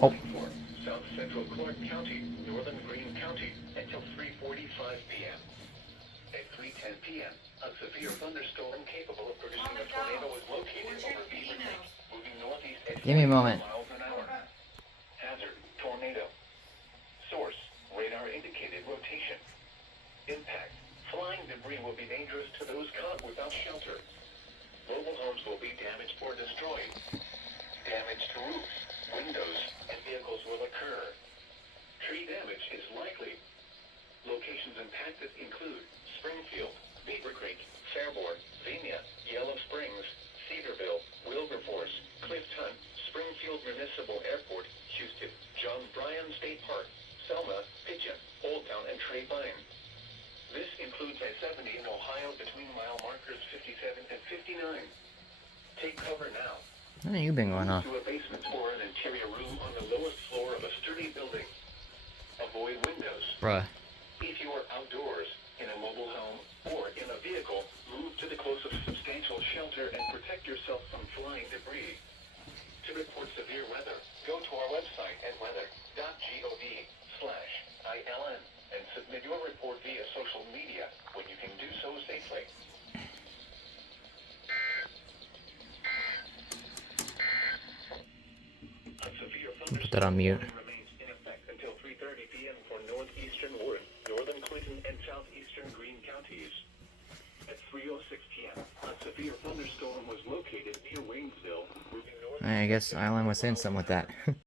Oh. South Central Clark County, Northern Greene County, until 3:45 p.m. At 3:10 p.m., a severe thunderstorm capable of producing a tornado is located over Beaver Creek, moving northeast at Give me a 44 moment. miles an hour. Hazard, tornado. Source, radar indicated rotation. Impact, flying debris will be dangerous to those caught without shelter. Mobile homes will be damaged or destroyed. Damage to roofs, windows, and vehicles will occur. Tree damage is likely. Locations impacted include Springfield, Beaver Creek, Fairborn, Xenia, Yellow Springs, Cedarville, Wilberforce, Clifton, Springfield Municipal Airport, Houston, John Bryan State Park, Selma, Pigeon, Old Town, and Trapevine. This includes I-70 in Ohio between mile markers 57 and 59. Take cover now. How have you been going on? To a basement or an interior room on the lowest floor of a sturdy building. Avoid windows. Bruh. If you are outdoors, in a mobile home, or in a vehicle, move to the closest substantial shelter and protect yourself from flying debris. To report severe weather, go to our website at weather.gov/ILN and submit your report via social media when you can do so safely. A severe Put that on mute. remains in effect until 3:30 p.m. for northeastern Warren, northern Clinton, and southeastern Greene counties. At 3:06 p.m., a severe thunderstorm was located near Waynesville, moving north. I guess Island was saying something with that.